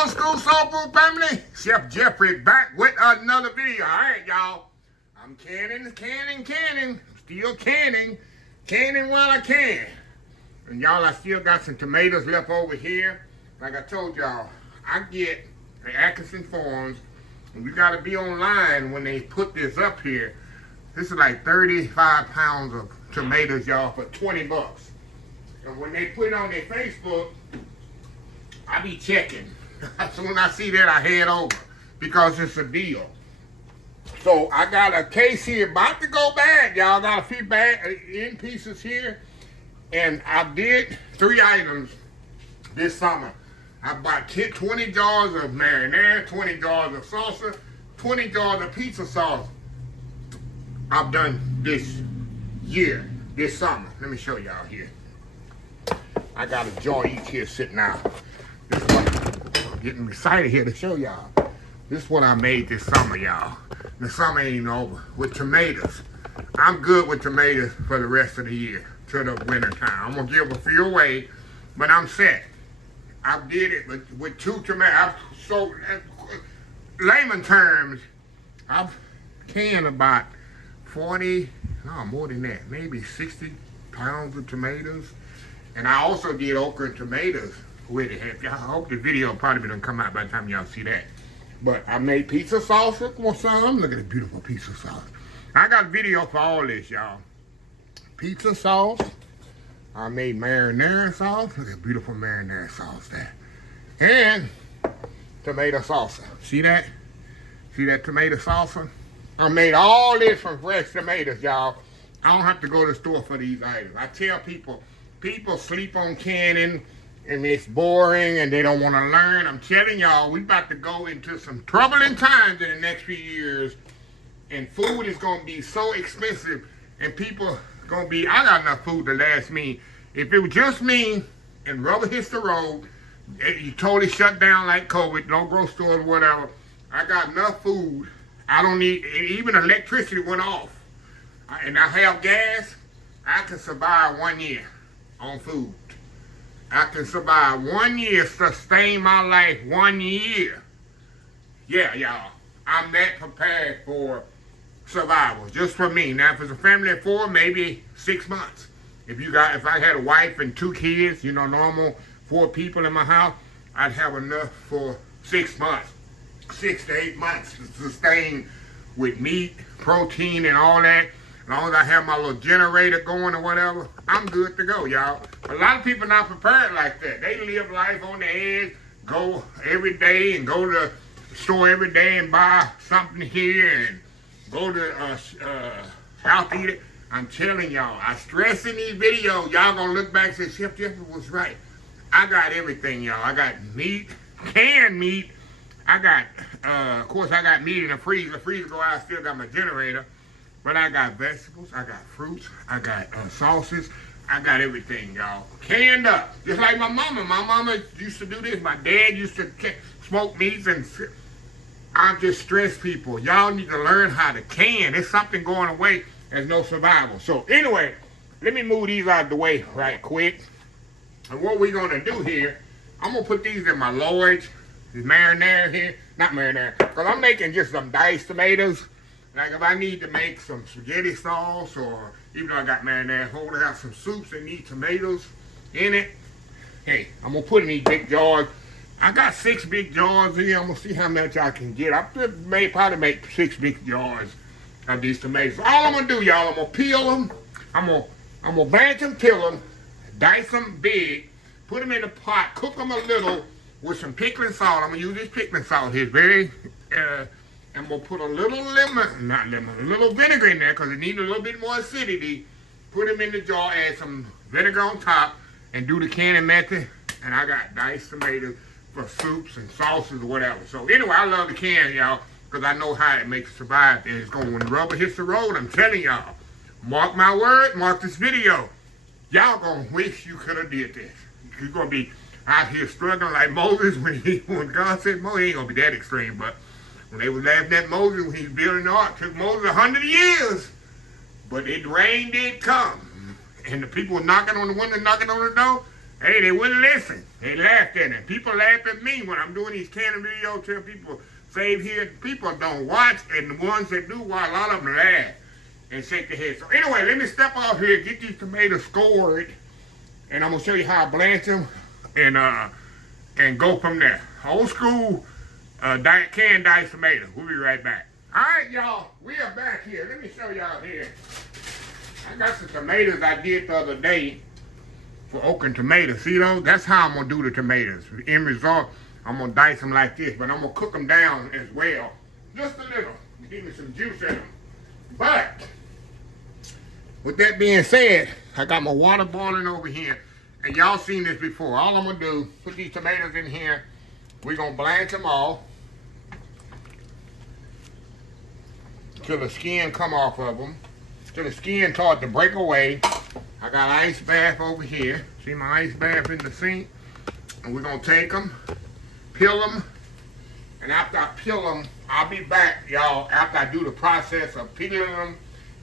old school soul food family? Chef Jeffrey back with another video. All right, y'all. I'm canning, still canning while I can. And y'all, I still got some tomatoes left over here. Like I told y'all, I get the Atkinson Farms, and you gotta be online when they put this up here. This is like 35 pounds of tomatoes, y'all, for 20 bucks. And when they put it on their Facebook, I be checking. So when I see that, I head over because it's a deal. So I got a case here about to go bad, y'all. Got a few bag in pieces here. And I did 3 items this summer. I bought 20 jars of marinara, 20 jars of salsa, 20 jars of pizza sauce. I've done this year, this summer. Let me show y'all here. I got a jar each here sitting out. This one, I'm getting excited here to show y'all. This is what I made this summer, y'all. The summer ain't over. With tomatoes. I'm good with tomatoes for the rest of the year, till the winter time. I'm gonna give a few away, but I'm set. I did it with 2 tomatoes. So, layman terms, I've canned about 40, no, more than that, maybe 60 pounds of tomatoes. And I also did okra and tomatoes with it. I hope the video probably done come out by the time y'all see that. But I made pizza sauce. Look at the beautiful pizza sauce. I got a video for all this, y'all. Pizza sauce. I made marinara sauce. Look at beautiful marinara sauce there. And tomato salsa. See that? See that tomato salsa? I made all this from fresh tomatoes, y'all. I don't have to go to the store for these items. I tell people sleep on canning and it's boring and they don't want to learn. I'm telling y'all, we about to go into some troubling times in the next few years, and food is going to be so expensive, and people going to be, I got enough food to last me. If it was just me and rubber hits the road, you totally shut down like COVID, no grocery stores, whatever, I got enough food. I don't need, even electricity went off, and I have gas, I can survive 1 year on food. I can survive 1 year, sustain my life 1 year. Yeah, y'all. I'm that prepared for survival, just for me. Now, if it's a family of 4, maybe 6 months. If I had a wife and 2 kids, you know, normal 4 people in my house, I'd have enough for 6 months, 6 to 8 months to sustain with meat, protein, and all that. As long as I have my little generator going or whatever, I'm good to go, y'all. A lot of people not prepared like that. They live life on the edge, go every day and go to the store every day and buy something here and go to South Eater. I'm telling y'all, I stress in these videos, y'all gonna look back and say, Chef Jeffrey was right. I got everything, y'all. I got meat, canned meat. I got, of course, I got meat in the freezer. The freezer go out, I still got my generator. But I got vegetables, I got fruits, I got sauces, I got everything, y'all. Canned up. Just like my mama. My mama used to do this. My dad used to smoke meats, and I'm just stressed people. Y'all need to learn how to can. There's something going away. There's no survival. So anyway, let me move these out of the way right quick. And what we're going to do here, I'm going to put these in my Lloyd's. This marinara here. Not marinara. Because I'm making just some diced tomatoes. Like if I need to make some spaghetti sauce, or even though I got marinara, holding out some soups that need tomatoes in it. Hey, I'm gonna put in these big jars. I got 6 big jars here. I'm gonna see how much I can get. I probably make 6 big jars of these tomatoes. All I'm gonna do, y'all, I'm gonna peel them. I'm gonna blanch them, peel them, dice them big, put them in a pot, cook them a little with some pickling salt. I'm gonna use this pickling salt here. It's very and we'll put a little a little vinegar in there because it needs a little bit more acidity. Put them in the jar, add some vinegar on top, and do the canning method. And I got diced tomatoes for soups and sauces or whatever. So anyway, I love the can, y'all, because I know how it makes it survive. And it's going, when the rubber hits the road, I'm telling y'all, mark my word, mark this video. Y'all gonna wish you could have did this. You're gonna be out here struggling like Moses when God said Moses. He ain't gonna be that extreme, but when they were laughing at Moses when he was building the ark, it took Moses 100 years. But the rain did come. And the people were knocking on the window, knocking on the door. Hey, they wouldn't listen. They laughed at it. People laugh at me when I'm doing these canning videos. Tell people, save here. People don't watch, and the ones that do watch, a lot of them laugh and shake their head. So anyway, let me step off here, get these tomatoes scored, and I'm gonna show you how I blanch them and go from there. Old school canned diced tomato. We'll be right back. All right, y'all, we are back here. Let me show y'all here. I got some tomatoes I did the other day for okra tomatoes. See those? That's how I'm gonna do the tomatoes. In result, I'm gonna dice them like this, but I'm gonna cook them down as well. Just a little. Give me some juice in them. But with that being said, I got my water boiling over here. And y'all seen this before. All I'm gonna do, put these tomatoes in here. We're gonna blanch them all till the skin come off of them. Till the skin start to break away. I got ice bath over here. See my ice bath in the sink? And we're gonna take them, peel them, and after I peel them, I'll be back, y'all, after I do the process of peeling them,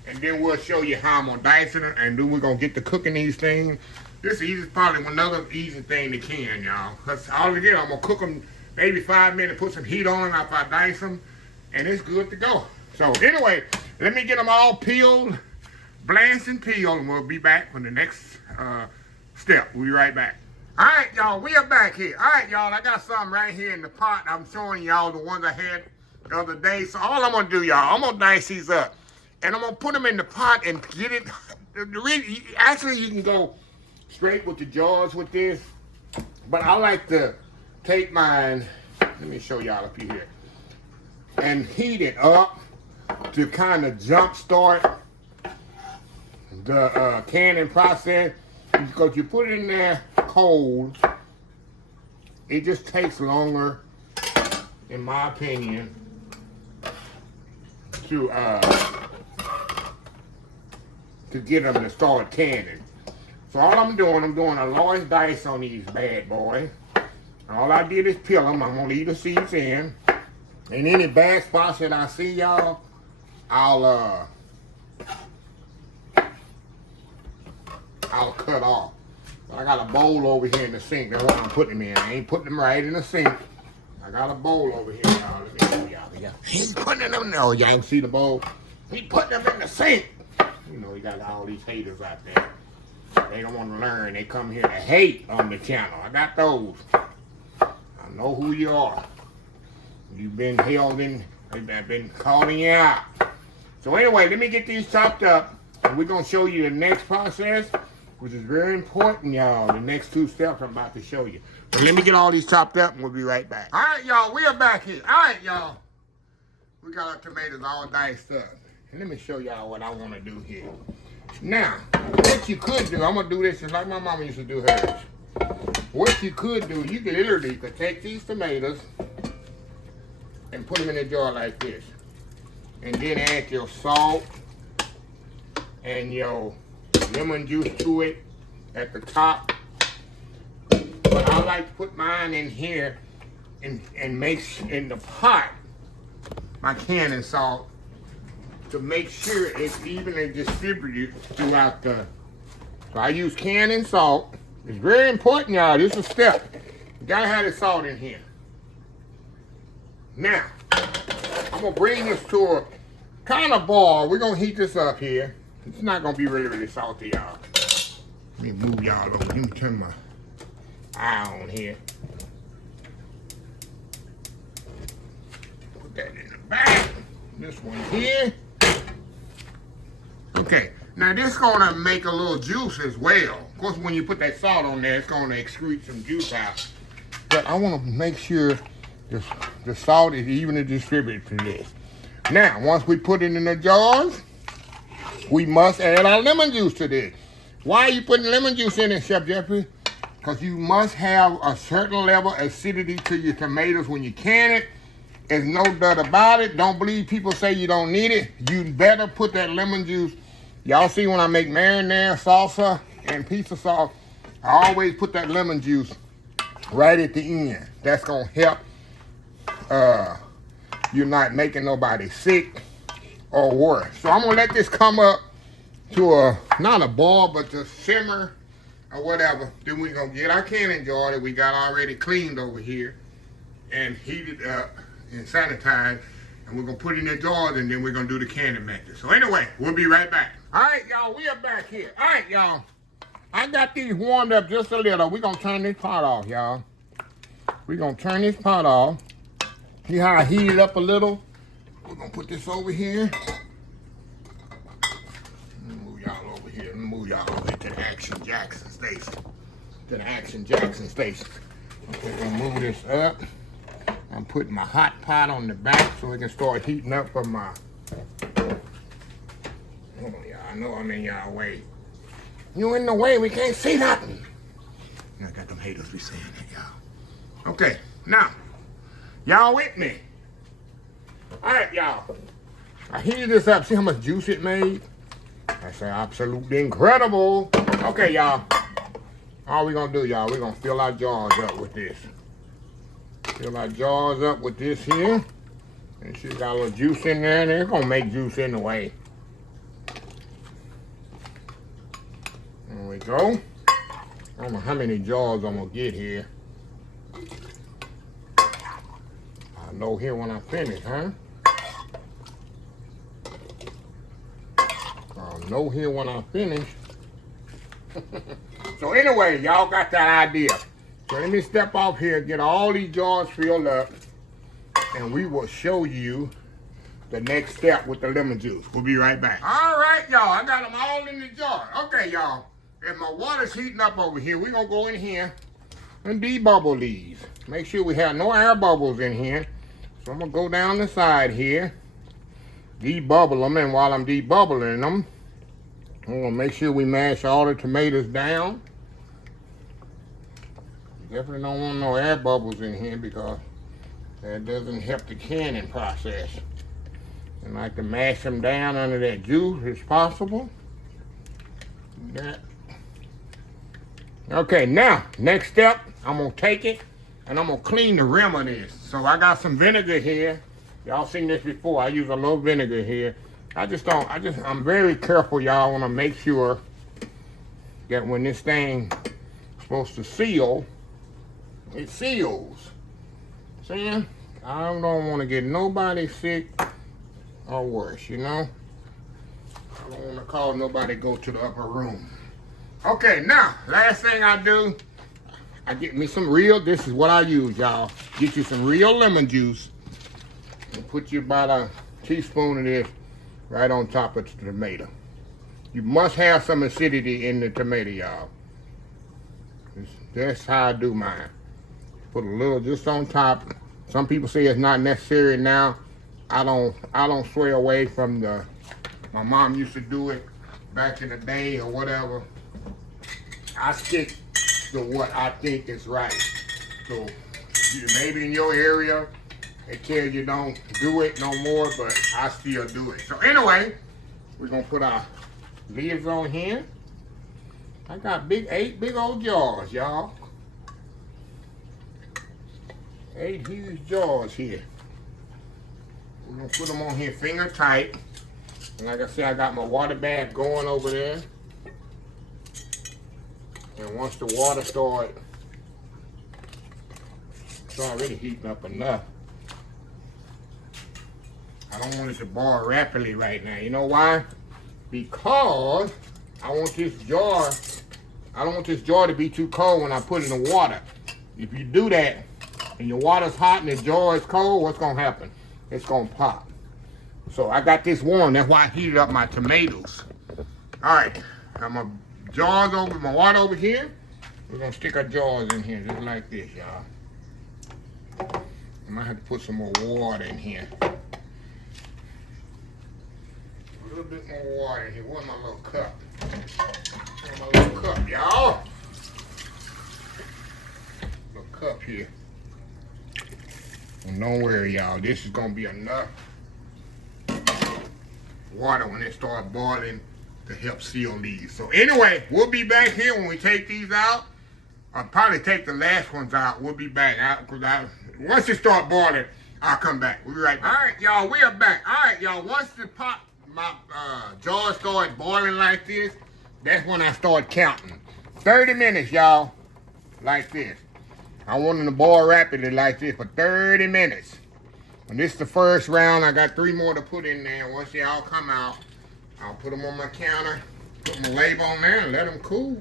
and then we'll show you how I'm gonna dice them, and then we're gonna get to cooking these things. This is probably another easy thing to can, y'all. Cause all it is, I'm gonna cook them maybe 5 minutes, put some heat on them after I dice them, and it's good to go. So anyway, let me get them all peeled, blanched and peeled, and we'll be back for the next step. We'll be right back. All right, y'all, we are back here. All right, y'all, I got something right here in the pot. I'm showing y'all the ones I had the other day. So all I'm gonna do, y'all, I'm gonna dice these up, and I'm gonna put them in the pot and get it. Actually, you can go straight with the jars with this, but I like to take mine. Let me show y'all up here and heat it up to kind of jumpstart the canning process, because you put it in there cold, it just takes longer, in my opinion, to get them to start canning. So all I'm doing a large dice on these bad boys. All I did is peel them. I'm gonna leave the seeds in, and any bad spots that I see, y'all, I'll cut off. I got a bowl over here in the sink. That's what I'm putting them in. I ain't putting them right in the sink. I got a bowl over here, y'all. Let me show y'all. He's putting them. No, y'all can see the bowl. He putting them in the sink. You know, he got all these haters out there. They don't want to learn. They come here to hate on the channel. I got those. I know who you are. You've been held in. I've been calling you out. So anyway, let me get these chopped up, and we're gonna show you the next process, which is very important, y'all. The next 2 steps I'm about to show you. But let me get all these chopped up, and we'll be right back. All right, y'all, we are back here. All right, y'all. We got our tomatoes all diced up. And let me show y'all what I want to do here. Now, what you could do, I'm going to do this just like my mama used to do hers. What you could do, you could take these tomatoes and put them in a jar like this. And then add your salt and your lemon juice to it at the top. But I like to put mine in here and make in the pot my canning salt to make sure it's evenly distributed throughout the. So I use canning salt. It's very important, y'all. This is a step. You gotta have the salt in here. Now, I'm gonna bring this to a kind of boil. We're gonna heat this up here. It's not gonna be really, really salty, y'all. Let me move y'all over. Let me turn my eye on here. Put that in the back. This one here. Okay, now this is gonna make a little juice as well. Of course, when you put that salt on there, it's gonna excrete some juice out. But I wanna make sure the salt is evenly distributed to this. Now, once we put it in the jars, we must add our lemon juice to this. Why are you putting lemon juice in it, Chef Jeffrey? Because you must have a certain level of acidity to your tomatoes when you can it. There's no doubt about it. Don't believe people say you don't need it. You better put that lemon juice. Y'all see when I make marinara, salsa, and pizza sauce, I always put that lemon juice right at the end. That's going to help you're not making nobody sick or worse. So I'm going to let this come up to not a boil, but to simmer or whatever. Then we're going to get our canning jar that we got already cleaned over here and heated up and sanitized. And we're going to put it in the jars and then we're going to do the canning method. So anyway, we'll be right back. All right, y'all, we are back here. All right, y'all. I got these warmed up just a little. We're going to turn this pot off, y'all. We're going to turn this pot off. See how I heat it up a little? We're going to put this over here. Let me move y'all over here. Let me move y'all over here to the Action Jackson station. To the Action Jackson station. Okay, we're going to move this up. I'm putting my hot pot on the back so it can start heating up for my... Hold on, y'all. I know I'm in y'all way. You in the way, we can't see nothing. I got them haters be saying that, y'all. Okay, now, y'all with me? All right, y'all. I heated this up. See how much juice it made? That's absolutely incredible. Okay, y'all. All we gonna do, y'all, we're gonna fill our jars up with this. Fill our jars up with this here. And she's got a little juice in there, and it's gonna make juice anyway. There we go. I don't know how many jars I'm gonna get here. I'll know here when I finish, huh? I'll know here when I finish. So anyway, y'all got that idea. So let me step off here, get all these jars filled up, and we will show you the next step with the lemon juice. We'll be right back. All right, y'all, I got them all in the jar. Okay, y'all, if my water's heating up over here, we're gonna go in here and debubble these. Make sure we have no air bubbles in here. So I'm gonna go down the side here, debubble them, and while I'm debubbling them, I'm gonna make sure we mash all the tomatoes down. Definitely don't want no air bubbles in here because that doesn't help the canning process. And I like to mash them down under that juice as possible. That. Okay, now, next step, I'm gonna take it and I'm gonna clean the rim of this. So I got some vinegar here. Y'all seen this before. I use a little vinegar here. I'm very careful, y'all. I wanna make sure that when this thing is supposed to seal, it seals. See? I don't want to get nobody sick or worse, you know? I don't want to call nobody go to the upper room. Okay, now, last thing I do, I get me some real, this is what I use, y'all. Get you some real lemon juice and put you about a teaspoon of this right on top of the tomato. You must have some acidity in the tomato, y'all. That's how I do mine. Put a little just on top. Some people say it's not necessary now. I don't sway away from my mom used to do it back in the day or whatever. I stick to what I think is right. So maybe in your area they tell you don't do it no more, but I still do it. So anyway, we're gonna put our lids on here. I got 8 big old jars, y'all. 8 huge jars here. We're gonna put them on here finger tight. And like I said, I got my water bath going over there. And once the water starts, it's already heating up enough. I don't want it to boil rapidly right now. You know why? Because I don't want this jar to be too cold when I put it in the water. If you do that, and your water's hot and the jar is cold, what's gonna happen? It's gonna pop. So I got this warm, that's why I heated up my tomatoes. All right, got my jars over, my water over here. We're gonna stick our jars in here just like this, y'all. I might have to put some more water in here. A little bit more water in here. Where's my little cup? Where's my little cup, y'all? Little cup here. And don't worry, y'all, this is gonna be enough water when it starts boiling to help seal these. So anyway, we'll be back here when we take these out. I'll probably take the last ones out. We'll be back out because once it start boiling, I'll come back. We'll be right back. All right, y'all, we are back. All right, y'all, once my jar starts boiling like this, that's when I start counting. 30 minutes, y'all. Like this. I want them to boil rapidly like this for 30 minutes. And this is the first round. I got 3 more to put in there. Once they all come out, I'll put them on my counter, put my label on there, and let them cool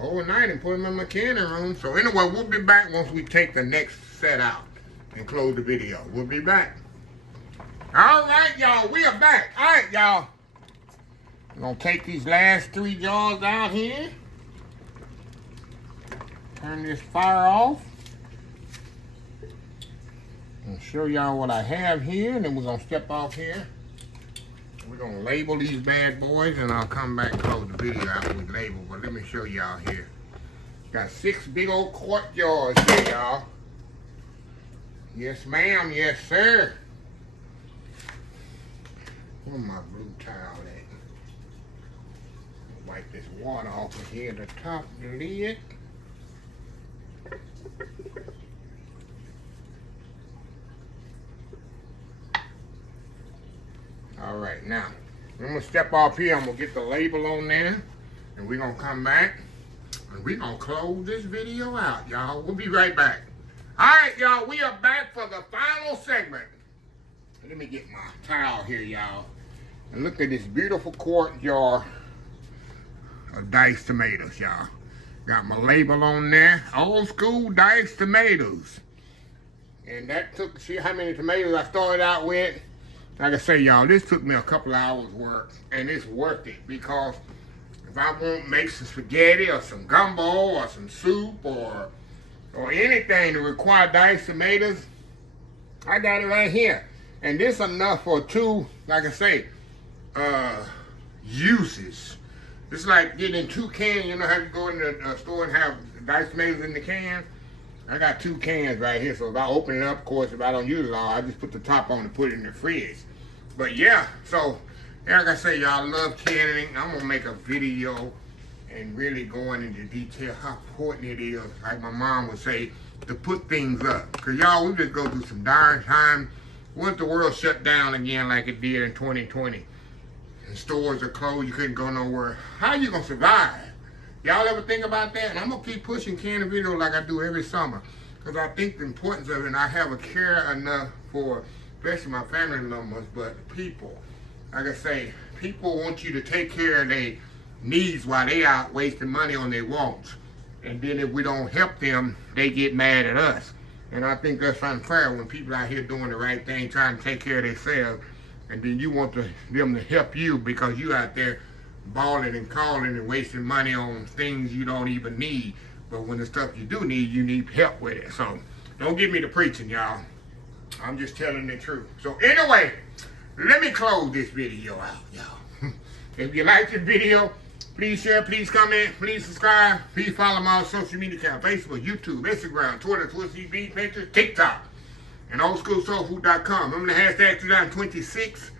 overnight and put them in my canning room. So anyway, we'll be back once we take the next set out and close the video. We'll be back. All right, y'all. We are back. All right, y'all. We're going to take these last 3 jars out here. Turn this fire off. And show y'all what I have here. And then we're going to step off here. We're going to label these bad boys. And I'll come back and close the video out with label. But let me show y'all here. Got 6 big old quart jars here, y'all. Yes, ma'am. Yes, sir. Where's my blue towel at? Wipe this water off of here, the top of the lid. All right, now, I'm gonna step off here. I'm gonna get the label on there, and we're gonna come back, and we're gonna close this video out, y'all. We'll be right back. All right, y'all, we are back for the final segment. Let me get my towel here, y'all. And look at this beautiful quart jar of diced tomatoes, y'all. Got my label on there. Old school diced tomatoes. And that took, see how many tomatoes I started out with? Like I say, y'all, this took me a couple hours work. And it's worth it because if I want to make some spaghetti or some gumbo or some soup or anything to require diced tomatoes, I got it right here. And this enough for 2, like I say, uses. It's like getting 2 cans. You know how you go in the store and have diced tomatoes in the can? I got 2 cans right here. So if I open it up, of course, if I don't use it all, I just put the top on and put it in the fridge. But yeah, so like I say, y'all, love canning. I'm going to make a video and really going into detail how important it is, like my mom would say, to put things up. Because y'all, we just go through some dire time. Once the world shut down again like it did in 2020. And stores are closed, you couldn't go nowhere. How you gonna survive? Y'all ever think about that? And I'm gonna keep pushing canning video like I do every summer. Because I think the importance of it, and I have a care enough for, especially my family members, but people. Like I say, people want you to take care of their needs while they out wasting money on their wants. And then if we don't help them, they get mad at us. And I think that's unfair when people out here doing the right thing, trying to take care of themselves. And then you want them to help you because you out there balling and calling and wasting money on things you don't even need. But when the stuff you do need, you need help with it. So don't get me to preaching, y'all. I'm just telling the truth. So anyway, let me close this video out, y'all. If you like this video, please share, please comment, please subscribe. Please follow my social media account, Facebook, YouTube, Instagram, Twitter, Twitch TV, Pinterest, TikTok. And oldschoolsoulfood.com. Remember the hashtag 2026.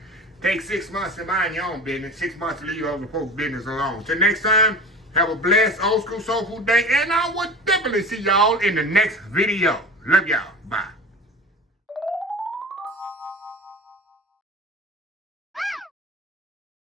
Take 6 months to mind your own business. 6 months to leave other folks' business alone. Till next time, have a blessed Old School Soul Food day. And I will definitely see y'all in the next video. Love y'all. Bye.